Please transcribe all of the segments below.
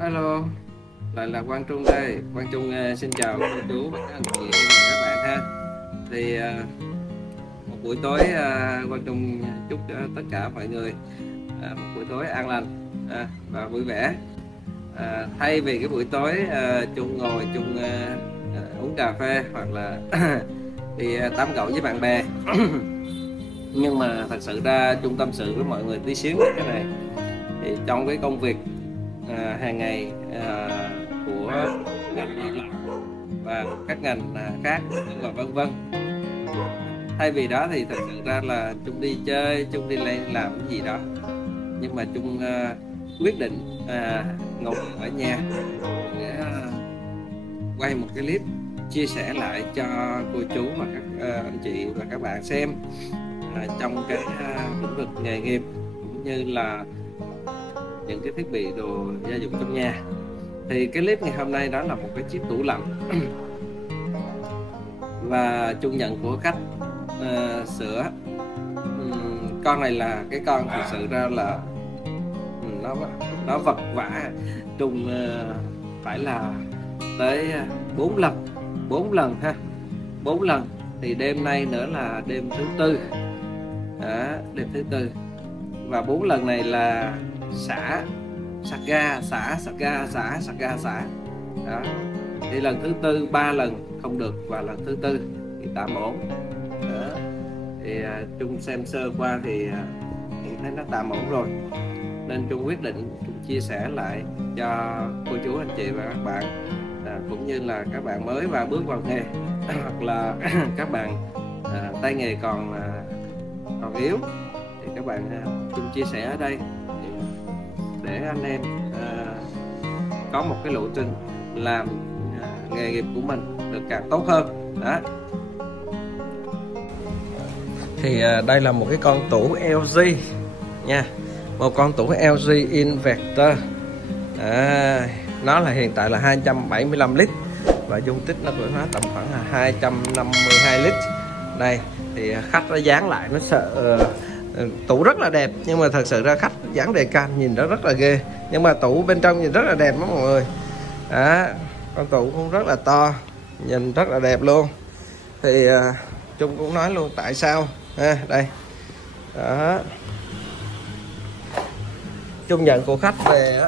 Hello, lại là Quang Trung đây. Quang Trung xin chào cô chú và các anh chị và các bạn ha. Thì một buổi tối Quang Trung chúc cho tất cả mọi người một buổi tối an lành và vui vẻ. Thay vì cái buổi tối chung ngồi chung uống cà phê hoặc là đi tắm gẫu với bạn bè, nhưng mà thật sự ra chung tâm sự với mọi người tí xíu cái này. Thì trong cái công việc hàng ngày của ngành điện lực và các ngành khác và vân vân, thay vì đó thì thật sự ra là chung đi chơi, chung đi lên làm cái gì đó, nhưng mà chung quyết định ngồi ở nhà để quay một cái clip chia sẻ lại cho cô chú và các anh chị và các bạn xem trong cái lĩnh vực nghề nghiệp cũng như là những cái thiết bị đồ gia dụng trong nhà. Thì cái clip ngày hôm nay đó là một cái chiếc tủ lạnh và chung nhận của khách sửa. Con này là cái con thực sự ra là nó vật vã. Chung phải là tới 4 lần ha, 4 lần. Thì đêm nay nữa là đêm thứ tư đêm thứ tư, và 4 lần này là xả ga đó. Thì lần thứ tư 3 lần không được và lần thứ tư thì tạm ổn đó. Thì Trung xem sơ qua thì hiện thấy nó tạm ổn rồi, nên Trung quyết định Trung chia sẻ lại cho cô chú anh chị và các bạn, cũng như là các bạn mới vào bước vào nghề hoặc là các bạn tay nghề còn yếu, thì các bạn Trung chia sẻ ở đây để anh em có một cái lộ trình làm nghề nghiệp của mình được càng tốt hơn đó. Thì đây là một cái con tủ LG nha, một con tủ LG inverter. Nó là hiện tại là 275 lít và dung tích nó của nó tầm khoảng là 252 lít. Đây thì khách nó dán lại, nó sợ tủ rất là đẹp, nhưng mà thật sự ra khách dán đề can nhìn nó rất là ghê, nhưng mà tủ bên trong nhìn rất là đẹp đó mọi người. Con tủ cũng rất là to, nhìn rất là đẹp luôn. Thì Trung cũng nói luôn tại sao đây đó. Trung nhận của khách về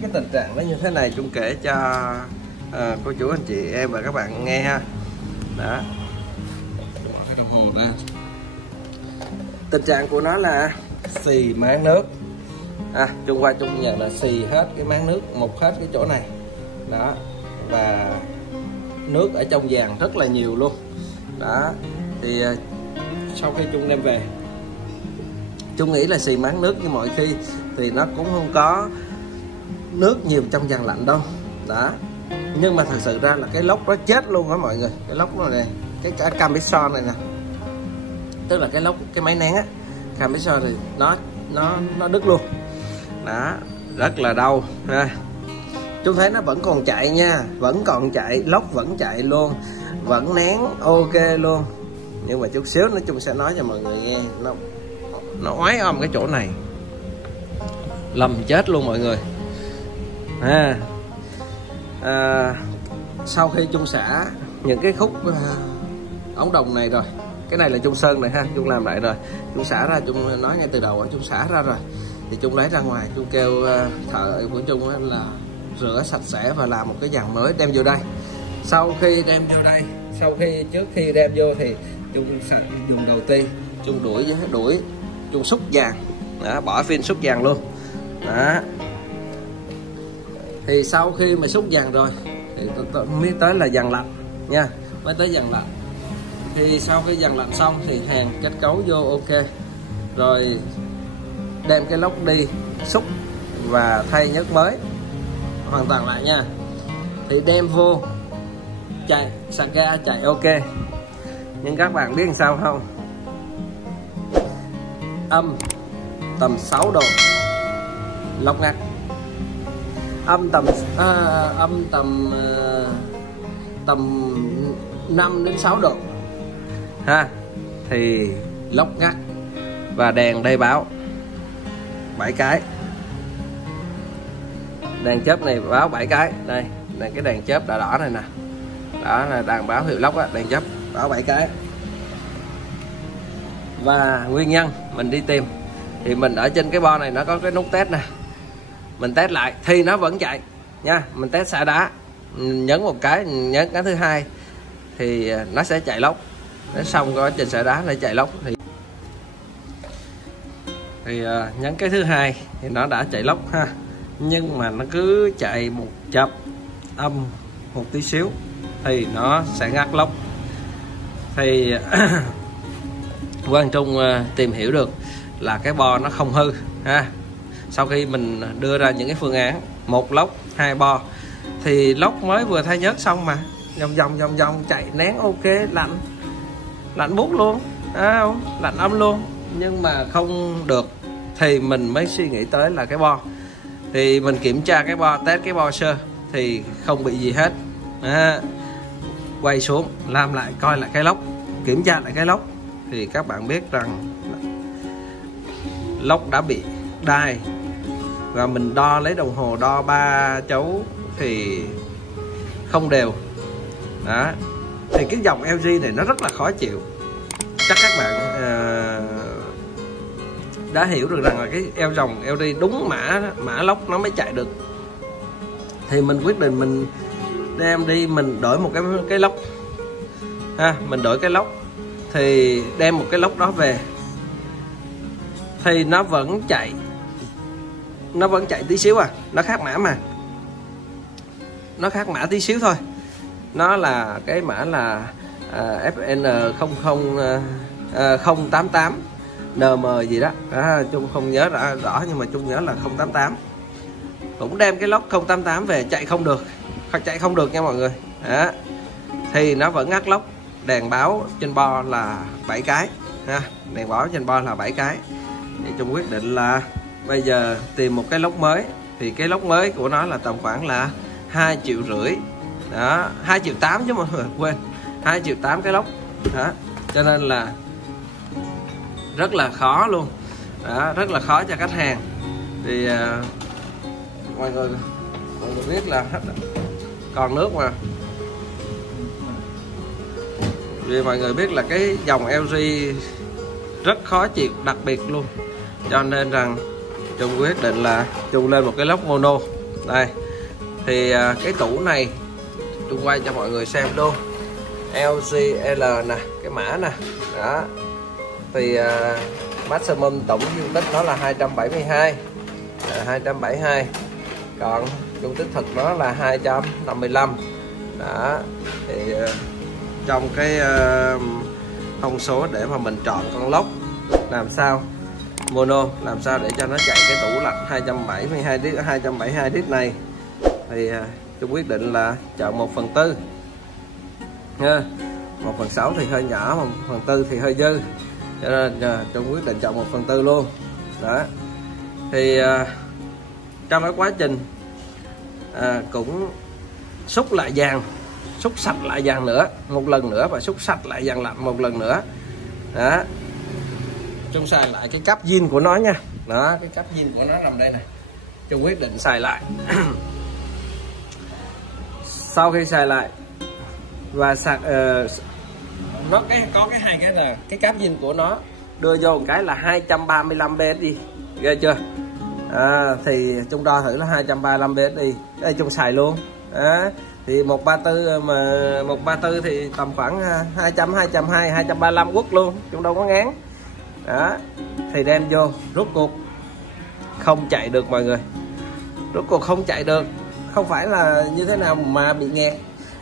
cái tình trạng nó như thế này, Trung kể cho cô chú anh chị em và các bạn nghe ha. Đó, bỏ cái đồng hồ ra. Tình trạng của nó là xì máng nước. Trung qua Trung nhận là xì hết cái máng nước, một hết cái chỗ này đó, và nước ở trong vàng rất là nhiều luôn đó. Thì sau khi Trung đem về, Trung nghĩ là xì máng nước như mọi khi thì nó cũng không có nước nhiều trong vàng lạnh đâu đó, nhưng mà thật sự ra là cái lốc nó chết luôn đó mọi người. Cái lốc này, cái camisol này nè, tức là cái lốc, cái máy nén camisol thì nó đứt luôn đó, rất là đau ha. Chúng thấy nó vẫn còn chạy nha, vẫn còn chạy, lốc vẫn chạy luôn, vẫn nén ok luôn, nhưng mà chút xíu nói chung sẽ nói cho mọi người nghe. Nó oái cái chỗ này lầm chết luôn mọi người sau khi Trung xả những cái khúc ống đồng này rồi, cái này là Trung sơn này ha, Trung làm lại rồi, Trung xả ra, Trung nói ngay từ đầu Trung xả ra rồi, thì Trung lấy ra ngoài, Trung kêu thợ của Trung là rửa sạch sẽ và làm một cái dàn mới đem vô đây. Sau khi đem vô đây, trước khi đem vô thì Trung dùng đầu tiên Trung đuổi Trung xúc vàng đó, bỏ phin xúc vàng luôn đó. Thì sau khi mà xúc vàng rồi thì mới tới là dàn lạnh nha, mới tới dàn lạnh. Thì sau khi dàn lạnh xong thì hàng kết cấu vô ok rồi, đem cái lốc đi xúc và thay nhớt mới hoàn toàn lại nha. Thì đem vô chạy sạc ga chạy ok, nhưng các bạn biết làm sao không, âm tầm 6 độ lốc ngắt, âm tầm 5 đến 6 độ ha, thì lốc ngắt và đèn đây báo 7 cái đèn chớp này báo 7 cái. Đây là cái đèn chớp đỏ đỏ này nè, đó là đèn báo hiệu lốc á, đèn chớp báo 7 cái. Và nguyên nhân mình đi tìm thì mình ở trên cái bo này nó có cái nút test nè, mình test lại thì nó vẫn chạy nha. Mình test xả đá, nhấn một cái, nhấn cái thứ hai thì nó sẽ chạy lốc. Nó xong quá trình xả đá nó chạy lốc thì nhấn cái thứ hai thì nó đã chạy lốc ha. Nhưng mà nó cứ chạy một chập âm một tí xíu thì nó sẽ ngắt lốc. Thì Quang Trung tìm hiểu được là cái bo nó không hư ha. Sau khi mình đưa ra những cái phương án 1 lốc 2 bo thì lốc mới vừa thay nhớt xong mà vòng vòng chạy nén ok, lạnh bút luôn, không lạnh âm luôn, nhưng mà không được. Thì mình mới suy nghĩ tới là cái bo. Thì mình kiểm tra cái bo, test cái bo sơ thì không bị gì hết. Quay xuống làm lại, coi lại cái lốc, kiểm tra lại cái lốc thì các bạn biết rằng lốc đã bị đai. Và mình đo lấy đồng hồ, đo 3 chấu thì không đều đó. Thì cái dòng LG này nó rất là khó chịu. Chắc các bạn đã hiểu được rằng là cái dòng LG đúng mã lốc nó mới chạy được. Thì mình quyết định mình đem đi mình đổi một cái lốc ha. Mình đổi cái lốc thì đem một cái lốc đó về thì nó vẫn chạy tí xíu à. Nó khác mã mà, nó khác mã tí xíu thôi. Nó là cái mã là FN 088 NM gì đó, Trung không nhớ rõ nhưng mà Trung nhớ là 088. Cũng đem cái lốc 088 về chạy không được nha mọi người đó. Thì nó vẫn ngắt lốc. Đèn báo trên bo là 7 cái ha. Đèn báo trên bo là 7 cái. Thì Trung quyết định là bây giờ tìm một cái lốc mới. Thì cái lốc mới của nó là tầm khoảng là 2,5 triệu đó, 2,8 triệu chứ mọi người quên, 2,8 triệu cái lốc đó. Cho nên là rất là khó luôn đó, rất là khó cho khách hàng. Thì mọi người biết là còn nước mà. Vì mọi người biết là cái dòng LG rất khó chịu, đặc biệt luôn. Cho nên rằng Trung quyết định là Trung lên một cái lốc mono. Đây thì cái tủ này Trung quay cho mọi người xem luôn. LGL nè, cái mã nè đó. Thì maximum tổng dung tích nó là 272, 272. Còn dung tích thực nó là 255 đó. Thì trong cái thông số để mà mình chọn con lốc làm sao mono, làm sao để cho nó chạy cái tủ lạnh 272 lít này thì Trung quyết định là chọn 1/4 nha. 1/6 thì hơi nhỏ, 1/4 thì hơi dư, cho nên Trung quyết định chọn 1/4 luôn đó. Thì trong cái quá trình cũng xúc lại dàn, xúc sạch lại dàn nữa một lần nữa, và xúc sạch lại dàn lạnh một lần nữa đó. Trung xài lại cái cáp zin của nó nha đó, cái cáp zin của nó nằm đây này. Trung quyết định xài lại. Sau khi xài lại và sạc nó có cái hai cái là cái cáp zin của nó đưa vô một cái là 235 BSI, ghê chưa? Thì Trung đo thử là 235 BSI. Đây Trung xài luôn đó. Thì 134 mà 134 thì tầm khoảng 200, 220, 235 quất luôn, Trung đâu có ngán đó. Thì đem vô, rốt cuộc không chạy được mọi người, rốt cuộc không chạy được. Không phải là như thế nào mà bị nghẹt,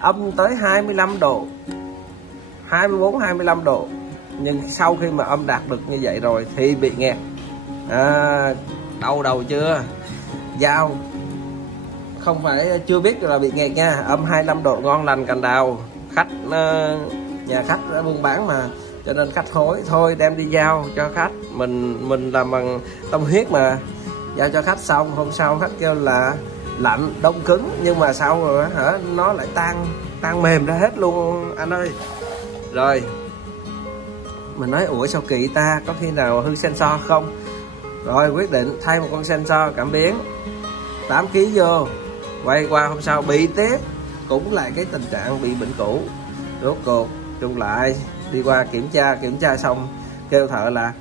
âm tới 25 độ, 24, 25 độ. Nhưng sau khi mà âm đạt được như vậy rồi thì bị nghẹt. Đau đầu chưa? Dao không phải chưa biết là bị nghẹt nha. Âm 25 độ ngon lành cành đào. Khách nhà khách đã buôn bán mà, cho nên khách hối thôi đem đi giao cho khách. Mình làm bằng tâm huyết mà. Giao cho khách xong hôm sau khách kêu là lạnh đông cứng, nhưng mà sau rồi nó lại tan mềm ra hết luôn anh ơi. Rồi mình nói ủa sao kỳ ta, có khi nào hư sensor không? Rồi quyết định thay một con sensor cảm biến 8 kg vô, quay qua hôm sau bị tiếp, cũng lại cái tình trạng bị bệnh cũ. Rốt cuộc Trung lại đi qua kiểm tra xong kêu thợ là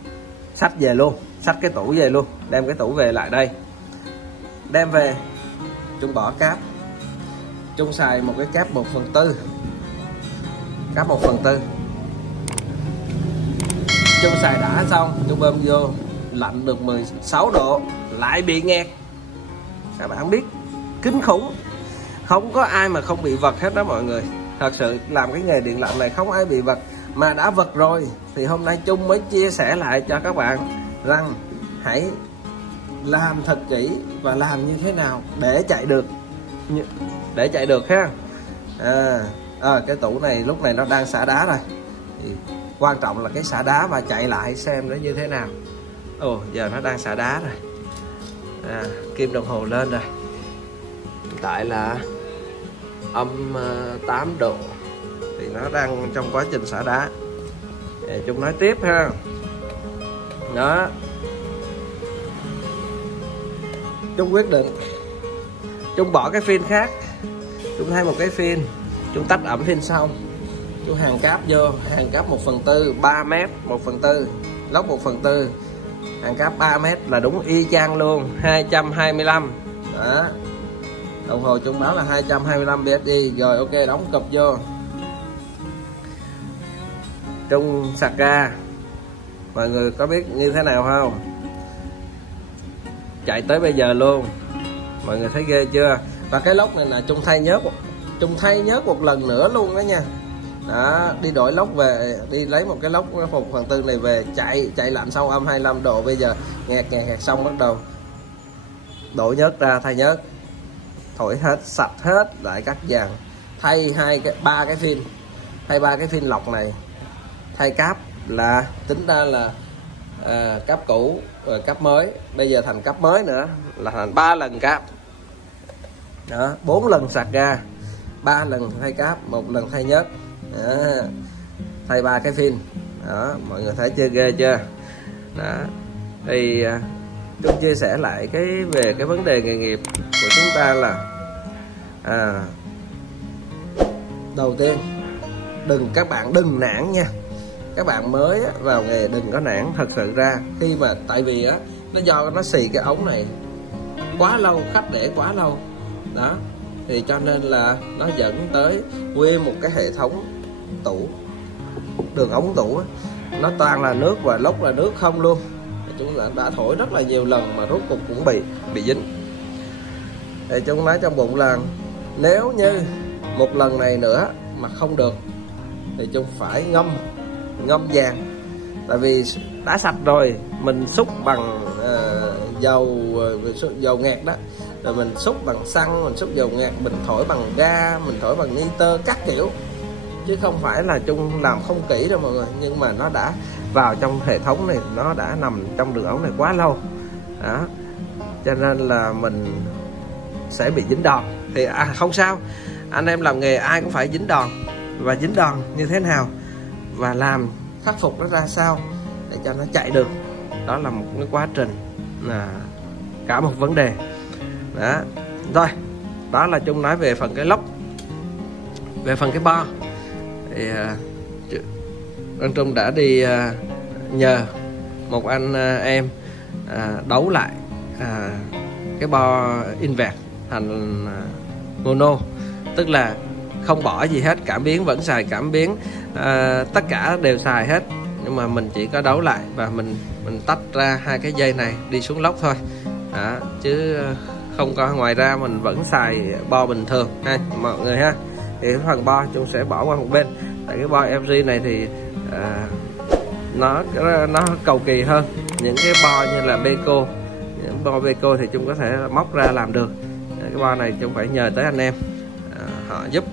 xách về luôn, xách cái tủ về luôn, đem cái tủ về lại đây, đem về Trung bỏ cáp. Trung xài một cái cáp 1/4, cáp 1/4. Trung xài đã xong, Trung bơm vô lạnh được 16 độ lại bị nghẹt. Các bạn biết kinh khủng, không có ai mà không bị vật hết đó mọi người. Thật sự làm cái nghề điện lạnh này không ai bị vật, mà đã vật rồi thì hôm nay Trung mới chia sẻ lại cho các bạn rằng hãy làm thật kỹ và làm như thế nào để chạy được ha. Cái tủ này lúc này nó đang xả đá rồi, thì quan trọng là cái xả đá và chạy lại xem nó như thế nào. Giờ nó đang xả đá rồi, kim đồng hồ lên rồi, hiện tại là âm 8 độ thì nó đang trong quá trình xả đá. Chúng nói tiếp ha. Đó, Trung quyết định Trung bỏ cái phin khác, Trung thay một cái phin, Trung tách ẩm phin xong, Trung hàng cáp vô, hàng cáp 1/4, 3 mét 1/4, lốc 1/4, hàng cáp 3 mét là đúng y chang luôn, 225. Đó, đồng hồ Trung báo là 225 PSI. Rồi ok, đóng cụp vô, Trung sạc ga. Mọi người có biết như thế nào không? Chạy tới bây giờ luôn, mọi người thấy ghê chưa? Và cái lốc này là Trung thay nhớt một lần nữa luôn đó nha. Đó, đi đổi lốc về, đi lấy một cái lốc 1/4 này về, chạy lạnh xong âm 25 độ. Bây giờ nghẹt xong bắt đầu đổ nhớt ra, thay nhớt, thổi hết sạch hết, lại cắt vàng, thay ba cái phin, thay 3 cái phin lọc này, thay cáp là tính ra là cáp cũ rồi cáp mới, bây giờ thành cáp mới nữa là thành 3 lần cáp. Đó, 4 lần sạc ga, 3 lần thay cáp, 1 lần thay nhớt. Đó, thay 3 cái phin. Đó, mọi người thấy chưa, ghê chưa? Đó, thì tôi chia sẻ lại về cái vấn đề nghề nghiệp của chúng ta là đầu tiên các bạn đừng nản nha. Các bạn mới vào nghề đừng có nản. Thật sự ra khi mà tại vì nó do nó xì cái ống này quá lâu, khách để quá lâu đó, thì cho nên là nó dẫn tới nguyên một cái hệ thống tủ, đường ống tủ nó toàn là nước và lốc là nước không luôn. Chúng đã thổi rất là nhiều lần mà rốt cục cũng bị dính. Thì chúng nói trong bụng là nếu như một lần này nữa mà không được thì chúng phải ngâm vàng. Tại vì đã sạch rồi, mình xúc bằng dầu nghẹt đó, rồi mình xúc bằng xăng, mình xúc dầu nghẹt, mình thổi bằng ga, mình thổi bằng nitơ các kiểu, chứ không phải là Trung làm không kỹ đâu mọi người. Nhưng mà nó đã vào trong hệ thống này, nó đã nằm trong đường ống này quá lâu đó, cho nên là mình sẽ bị dính đòn. Thì không sao, anh em làm nghề ai cũng phải dính đòn, và dính đòn như thế nào và làm khắc phục nó ra sao để cho nó chạy được, đó là một cái quá trình, là cả một vấn đề đó. Rồi, đó là Trung nói về phần cái lốc. Về phần cái bo thì anh Trung đã đi nhờ một anh em đấu lại cái bo invert thành mono, tức là không bỏ gì hết, cảm biến vẫn xài cảm biến, tất cả đều xài hết, nhưng mà mình chỉ có đấu lại và mình tách ra 2 cái dây này đi xuống lốc thôi đó, chứ không có, ngoài ra mình vẫn xài bo bình thường ha mọi người ha. Thì cái phần bo chúng sẽ bỏ qua một bên, tại cái bo FG này thì nó cầu kỳ hơn những cái bo như là Beko. Những bo Beko thì chúng có thể móc ra làm được, cái bo này chúng phải nhờ tới anh em họ giúp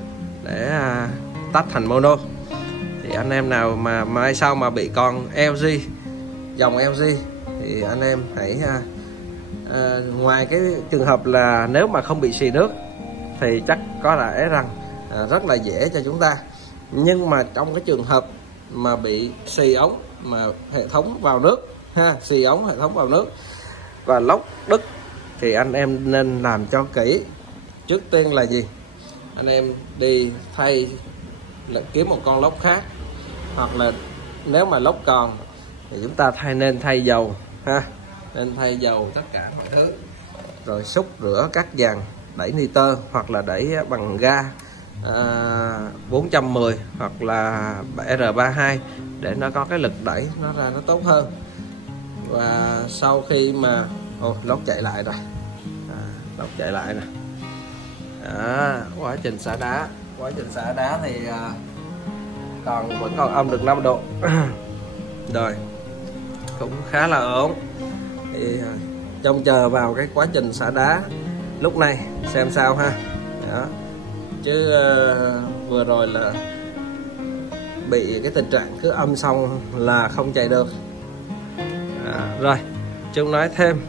để tách thành mono. Thì anh em nào mà mai sau mà bị con LG, dòng LG, thì anh em hãy ngoài cái trường hợp là nếu mà không bị xì nước thì chắc có lẽ rằng rất là dễ cho chúng ta. Nhưng mà trong cái trường hợp mà bị xì ống mà hệ thống vào nước ha, xì ống hệ thống vào nước và lốc đứt thì anh em nên làm cho kỹ. Trước tiên là gì? Anh em đi thay, kiếm một con lốc khác, hoặc là nếu mà lốc còn thì chúng ta nên thay dầu ha, nên thay dầu tất cả mọi thứ, rồi xúc rửa các dàn đẩy nitơ hoặc là đẩy bằng ga 410 hoặc là R32 để nó có cái lực đẩy nó ra nó tốt hơn. Và sau khi mà lốc chạy lại rồi, lốc chạy lại nè, quá trình xả đá thì vẫn còn âm được 5 độ rồi, cũng khá là ổn. Thì trông chờ vào cái quá trình xả đá lúc này xem sao ha. Đó. Chứ vừa rồi là bị cái tình trạng cứ âm xong là không chạy được. Rồi chúng nói thêm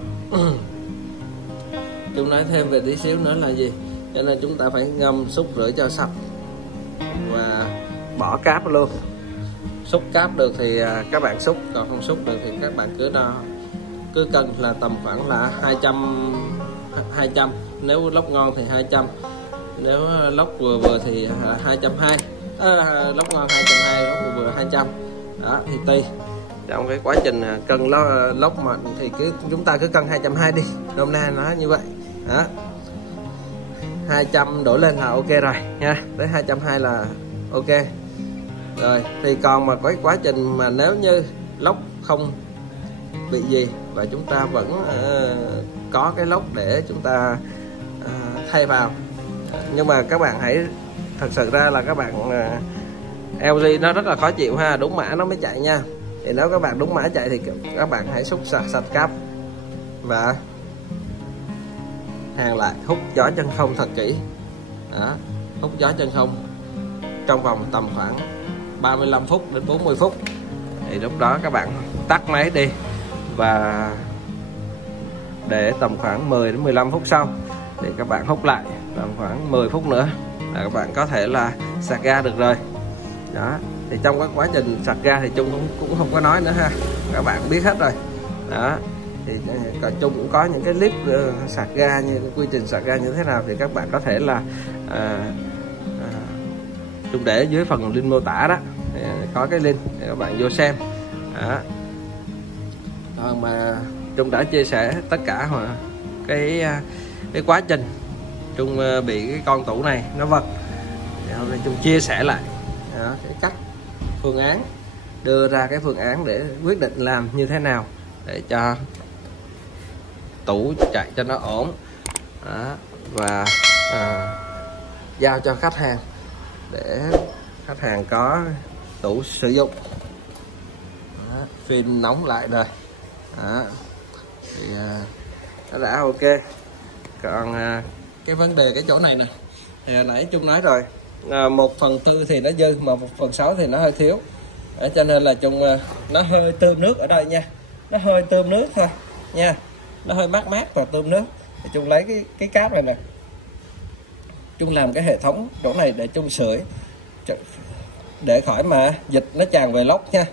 về tí xíu nữa là gì, cho nên chúng ta phải ngâm xúc rửa cho sạch và bỏ cáp luôn. Xúc cáp được thì các bạn xúc, còn không xúc được thì các bạn cứ cân là tầm khoảng là 200, nếu lốc ngon thì 200, nếu lốc vừa thì 220, lốc ngon 220, lốc vừa 200. Đó thì tùy. Trong cái quá trình cân lốc mà thì chúng ta cứ cân 220 đi, hôm nay nó như vậy. Đó, 200 đổ lên là ok rồi nha, tới 220 là ok rồi. Thì còn mà cái quá trình mà nếu như lốc không bị gì và chúng ta vẫn có cái lốc để chúng ta thay vào, nhưng mà các bạn hãy thật sự ra là các bạn LG nó rất là khó chịu ha, đúng mã nó mới chạy nha. Thì nếu các bạn đúng mã chạy thì các bạn hãy xúc sạch cáp và hàn lại, hút gió chân không thật kỹ. Đó, hút gió chân không trong vòng tầm khoảng 35 phút đến 40 phút. Thì lúc đó các bạn tắt máy đi và để tầm khoảng 10 đến 15 phút sau thì các bạn hút lại tầm khoảng 10 phút nữa là các bạn có thể là sạc ga được rồi. Đó, thì trong cái quá trình sạc ga thì Trung cũng không có nói nữa ha, các bạn biết hết rồi. Đó, thì Trung cũng có những cái clip sạc ga, như quy trình sạc ga như thế nào thì các bạn có thể là Trung để dưới phần link mô tả đó, có cái link để các bạn vô xem. Đó. Còn mà Trung đã chia sẻ tất cả cái quá trình Trung bị cái con tủ này nó vật, thì hôm nay Trung chia sẻ lại cái cách phương án, đưa ra cái phương án để quyết định làm như thế nào để cho tủ chạy cho nó ổn. Đó. Và giao cho khách hàng để khách hàng có tủ sử dụng. Đó. Phim nóng lại rồi. Đó. Thì nó đã ok. Còn cái vấn đề cái chỗ này nè thì hồi nãy Trung nói rồi, 1/4 thì nó dư mà 1/6 thì nó hơi thiếu. Đấy, cho nên là Trung nó hơi tươm nước ở đây nha, nó hơi tươm nước thôi nha, nó hơi mát và tươm nước. Thì Trung lấy cái cáp này nè, Trung làm cái hệ thống chỗ này để Trung sưởi để khỏi mà dịch nó tràn về lốc nha.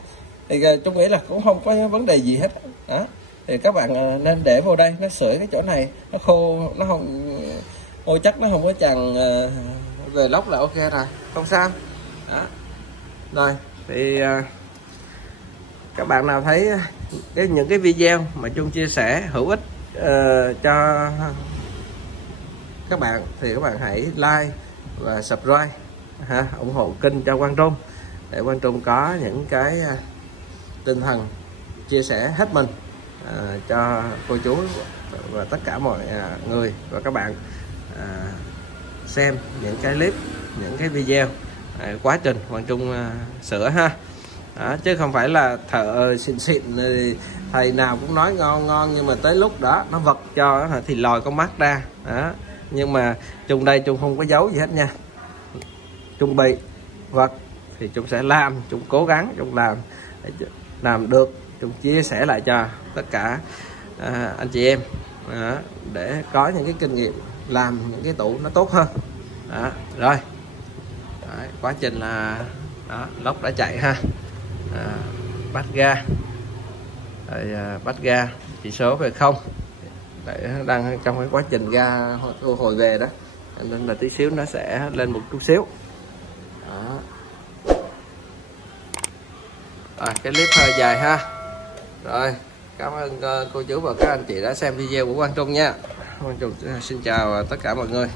Thì Trung nghĩ là cũng không có vấn đề gì hết. Đó, thì các bạn nên để vô đây, nó sưởi cái chỗ này, nó khô, nó không ô chắc, nó không có tràn về lốc là ok rồi, không sao. Đó. Rồi thì các bạn nào thấy những cái video mà Trung chia sẻ hữu ích cho các bạn thì các bạn hãy like và subscribe ha, ủng hộ kênh cho Quang Trung để Quang Trung có những cái tinh thần chia sẻ hết mình cho cô chú và tất cả mọi người và các bạn xem những cái clip, những cái video quá trình Quang Trung sửa ha. Đó, chứ không phải là thợ xịn thầy nào cũng nói ngon nhưng mà tới lúc đó nó vật cho thì lòi con mắt ra. Đó, nhưng mà Trung đây Trung không có giấu gì hết nha, Trung bị vật thì Trung sẽ làm, Trung cố gắng Trung làm được, Trung chia sẻ lại cho tất cả anh chị em để có những cái kinh nghiệm làm những cái tủ nó tốt hơn. Đó, rồi. Đấy, quá trình là đó, lốc đã chạy ha, bắt ga rồi, bắt ga chỉ số về 0 để đang trong cái quá trình ra thu hồi về đó, nên là tí xíu nó sẽ lên một chút xíu đó. Rồi, cái clip hơi dài ha. Rồi, cảm ơn cô chú và các anh chị đã xem video của Quang Trung nha. Quang Trung xin chào tất cả mọi người.